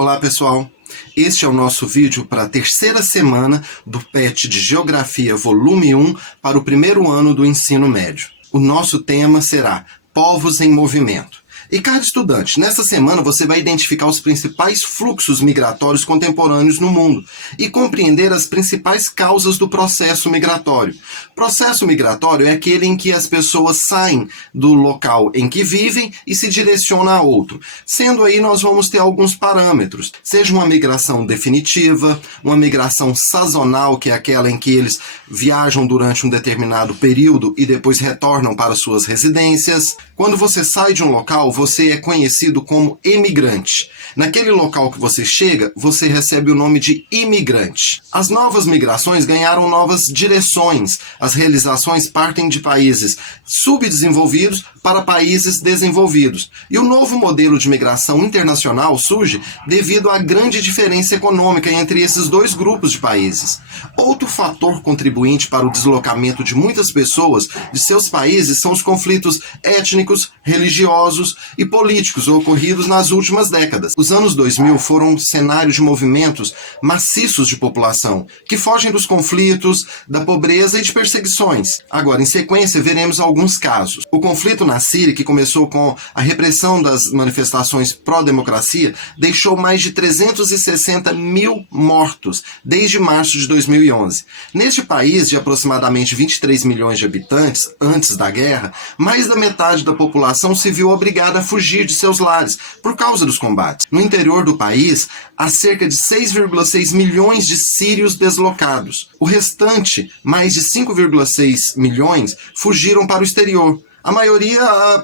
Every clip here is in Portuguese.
Olá pessoal, este é o nosso vídeo para a terceira semana do PET de Geografia Volume 1 para o primeiro ano do ensino médio. O nosso tema será Povos em Movimento. E caro estudante, nesta semana você vai identificar os principais fluxos migratórios contemporâneos no mundo e compreender as principais causas do processo migratório. Processo migratório é aquele em que as pessoas saem do local em que vivem e se direcionam a outro. Sendo aí, nós vamos ter alguns parâmetros, seja uma migração definitiva, uma migração sazonal, que é aquela em que eles viajam durante um determinado período e depois retornam para suas residências. Quando você sai de um local, você é conhecido como emigrante. Naquele local que você chega, você recebe o nome de imigrante. As novas migrações ganharam novas direções. As realizações partem de países subdesenvolvidos para países desenvolvidos. E o novo modelo de migração internacional surge devido à grande diferença econômica entre esses dois grupos de países. Outro fator contribuinte para o deslocamento de muitas pessoas de seus países são os conflitos étnicos, religiosos e políticos ocorridos nas últimas décadas. Os anos 2000 foram um cenário de movimentos maciços de população, que fogem dos conflitos, da pobreza e de perseguições. Agora, em sequência, veremos alguns casos. O conflito na Síria, que começou com a repressão das manifestações pró-democracia, deixou mais de 360 mil mortos desde março de 2011. Neste país, de aproximadamente 23 milhões de habitantes, antes da guerra, mais da metade da população se viu obrigada a fugir de seus lares por causa dos combates. No interior do país, há cerca de 6,6 milhões de sírios deslocados. O restante, mais de 5,6 milhões, fugiram para o exterior. A maioria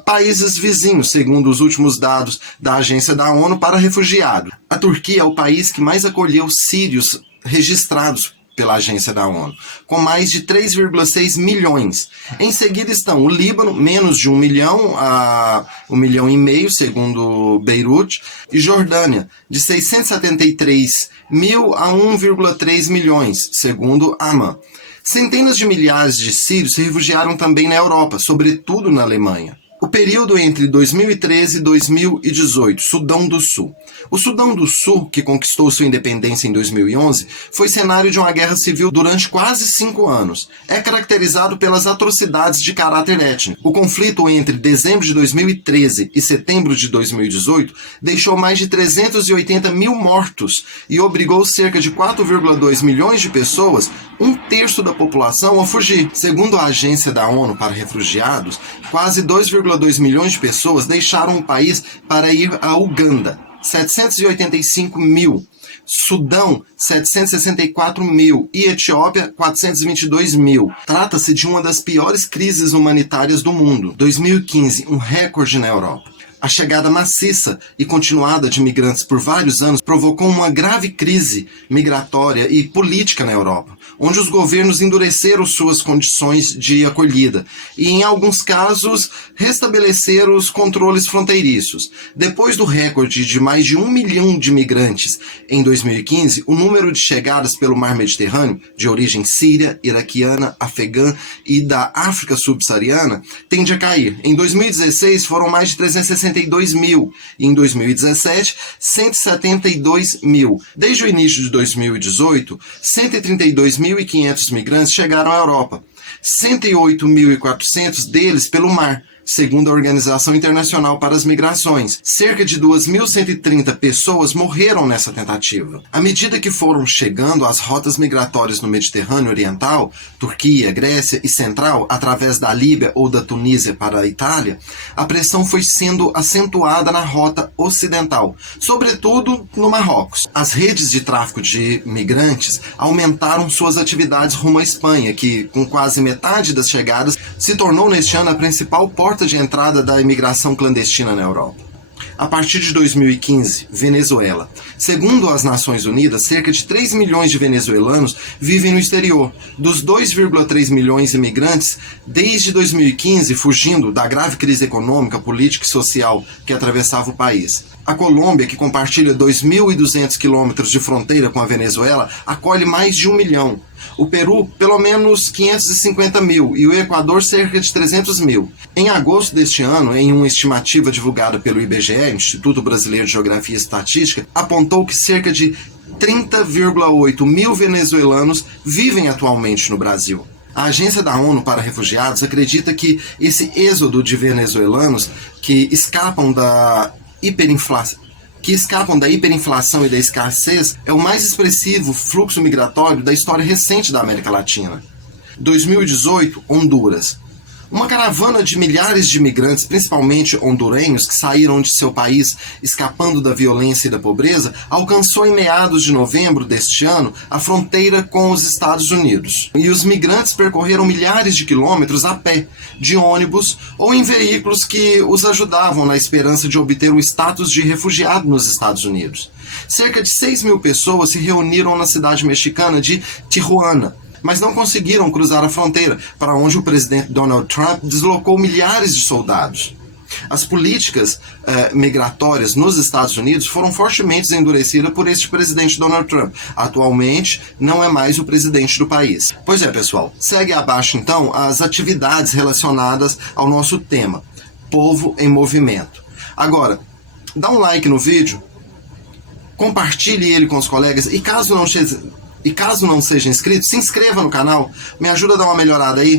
países vizinhos, segundo os últimos dados da Agência da ONU para Refugiados. A Turquia é o país que mais acolheu sírios registrados pela Agência da ONU, com mais de 3,6 milhões. Em seguida estão o Líbano, menos de 1 milhão a 1,5 milhão, segundo Beirute, e Jordânia, de 673 mil a 1,3 milhões, segundo Amman. Centenas de milhares de sírios se refugiaram também na Europa, sobretudo na Alemanha. O período entre 2013 e 2018, Sudão do Sul. O Sudão do Sul, que conquistou sua independência em 2011, foi cenário de uma guerra civil durante quase 5 anos. É caracterizado pelas atrocidades de caráter étnico. O conflito entre dezembro de 2013 e setembro de 2018 deixou mais de 380 mil mortos e obrigou cerca de 4,2 milhões de pessoas, um terço da população, a fugir. Segundo a Agência da ONU para Refugiados, quase 2,2 milhões de pessoas deixaram o país para ir a Uganda, 785 mil, Sudão, 764 mil e Etiópia, 422 mil. Trata-se de uma das piores crises humanitárias do mundo. 2015, um recorde na Europa. A chegada maciça e continuada de imigrantes por vários anos provocou uma grave crise migratória e política na Europa, onde os governos endureceram suas condições de acolhida e, em alguns casos, restabeleceram os controles fronteiriços. Depois do recorde de mais de 1 milhão de imigrantes em 2015, o número de chegadas pelo mar Mediterrâneo, de origem síria, iraquiana, afegã e da África subsaariana, tende a cair. Em 2016 foram mais de 362 mil e em 2017, 172 mil. Desde o início de 2018, 132.500 migrantes chegaram à Europa, 108.400 deles pelo mar, segundo a Organização Internacional para as Migrações. Cerca de 2.130 pessoas morreram nessa tentativa. À medida que foram chegando às rotas migratórias no Mediterrâneo Oriental, Turquia, Grécia e Central, através da Líbia ou da Tunísia para a Itália, a pressão foi sendo acentuada na rota ocidental, sobretudo no Marrocos. As redes de tráfico de migrantes aumentaram suas atividades rumo à Espanha, que, com quase metade das chegadas, se tornou neste ano a principal porta de entrada da imigração clandestina na Europa. A partir de 2015, Venezuela. Segundo as Nações Unidas, cerca de 3 milhões de venezuelanos vivem no exterior. Dos 2,3 milhões de imigrantes, desde 2015, fugindo da grave crise econômica, política e social que atravessava o país. A Colômbia, que compartilha 2.200 quilômetros de fronteira com a Venezuela, acolhe mais de 1 milhão. o Peru pelo menos 550 mil e o Equador cerca de 300 mil. Em agosto deste ano, em uma estimativa divulgada pelo IBGE, Instituto Brasileiro de Geografia e Estatística, apontou que cerca de 30,8 mil venezuelanos vivem atualmente no Brasil. A Agência da ONU para Refugiados acredita que esse êxodo de venezuelanos que escapam da hiperinflação e da escassez é o mais expressivo fluxo migratório da história recente da América Latina. 2018, Honduras. Uma caravana de milhares de imigrantes, principalmente hondurenhos, que saíram de seu país escapando da violência e da pobreza, alcançou em meados de novembro deste ano a fronteira com os Estados Unidos. E os migrantes percorreram milhares de quilômetros a pé, de ônibus ou em veículos que os ajudavam na esperança de obter o status de refugiado nos Estados Unidos. Cerca de 6 mil pessoas se reuniram na cidade mexicana de Tijuana, mas não conseguiram cruzar a fronteira, para onde o presidente Donald Trump deslocou milhares de soldados. As políticas migratórias nos Estados Unidos foram fortemente endurecidas por este presidente Donald Trump. Atualmente, não é mais o presidente do país. Pois é, pessoal, segue abaixo então as atividades relacionadas ao nosso tema, Povo em Movimento. Agora, dá um like no vídeo, compartilhe ele com os colegas e caso não seja inscrito, se inscreva no canal, me ajuda a dar uma melhorada aí.